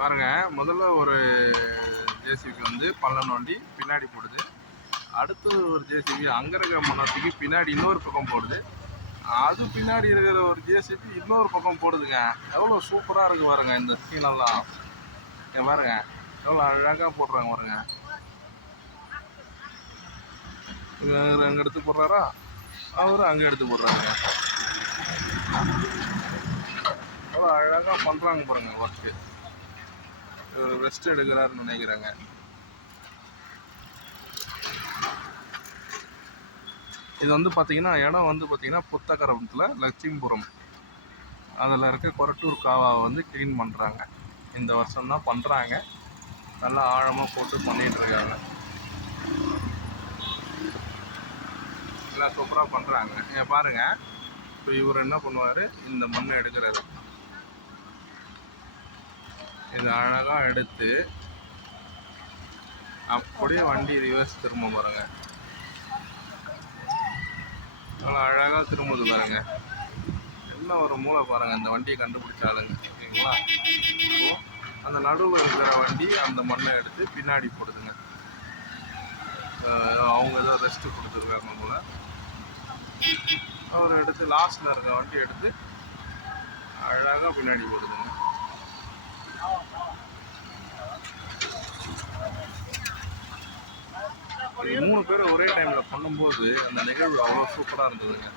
பாருங்க, முதல்ல ஒரு ஜேசிபி வந்து பள்ளம் நோண்டி பின்னாடி போடுது. அடுத்து ஒரு ஜேசிபி அங்கே இருக்கிற மண்ணாத்துக்கு பின்னாடி இன்னொரு பக்கம் போடுது. அது பின்னாடி இருக்கிற ஒரு ஜேசிபி இன்னொரு பக்கம் போடுதுங்க. எவ்வளோ சூப்பராக இருக்குது பாருங்க இந்த சீனெல்லாம். பாருங்க எவ்வளோ அழகாக போடுறாங்க பாருங்க. இவர் அங்கே எடுத்து போடுறாரா, அவரு அங்கே எடுத்து போடுறாங்க. எவ்வளோ அழகாக பண்ணுறாங்க பாருங்க ஒர்க்கு. ரெஸ்ட் எடுக்கிறாருன்னு நினைக்கிறாங்க. இது வந்து பார்த்தீங்கன்னா இடம் வந்து பார்த்தீங்கன்னா புத்தகரத்தில் லட்சுமிபுரம் அதில் இருக்க கொரட்டூர் காவாவை வந்து க்ளீன் பண்ணுறாங்க. இந்த வருஷம் தான் பண்ணுறாங்க. நல்லா ஆழமாக போட்டு பண்ணிகிட்ருக்காங்க. எல்லாம் சூப்பராக பண்ணுறாங்க. பாருங்கள், இப்போ இவர் என்ன பண்ணுவார், இந்த மண்ணை எடுக்கிறாரு. இதை அழகாக எடுத்து அப்படியே வண்டி ரிவர்ஸ் திரும்ப பாருங்க. நல்லா அழகாக திரும்புது பாருங்க. எல்லாம் ஒரு மூளை பாருங்க. இந்த வண்டியை கண்டுபிடிச்சாலுங்க ஓகேங்களா. அந்த நடுவில் இருக்கிற வண்டி அந்த மண்ணை எடுத்து பின்னாடி போடுதுங்க. அவங்க ஏதோ ரெஸ்ட்டு கொடுத்துருக்காங்க போல. அவர் எடுத்து லாஸ்ட்டில் இருக்க வண்டி எடுத்து அழகாக பின்னாடி போடுதுங்க. மூணு பேர் ஒரே டைமில் பண்ணும்போது அந்த நிகழ்வு அவ்வளோ சூப்பராக இருந்ததுங்க.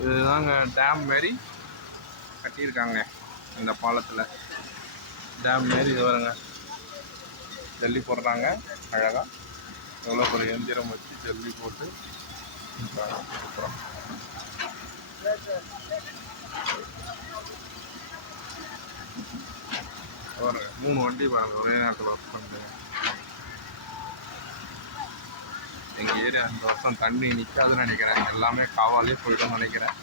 இதுதாங்க டேம் மாரி கட்டியிருக்காங்க இந்த பாலத்தில். டேம் மாரி இது வருங்க. ஜல்லி போடுறாங்க அழகாக. எவ்வளோ ஒரு எந்திரம் வச்சு ஜல்லி போட்டு சூப்பராக. ஒரு 3 வண்டி பாருங்க ஒரே நேரத்தில் ஒர்க் பண்ணுறேன். எங்கள் ஏரியா இந்த வருஷம் தண்ணி நிற்காதுன்னு நினைக்கிறேன். எல்லாமே காவாலே போய்ட்டுன்னு நினைக்கிறேன்.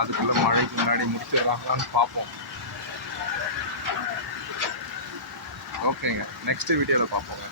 அதுக்குள்ளே மழைக்கு முன்னாடி முடிச்சிடலாங்களான்னு பார்ப்போம். ஓகேங்க, நெக்ஸ்ட் வீடியோவில் பார்ப்போங்க.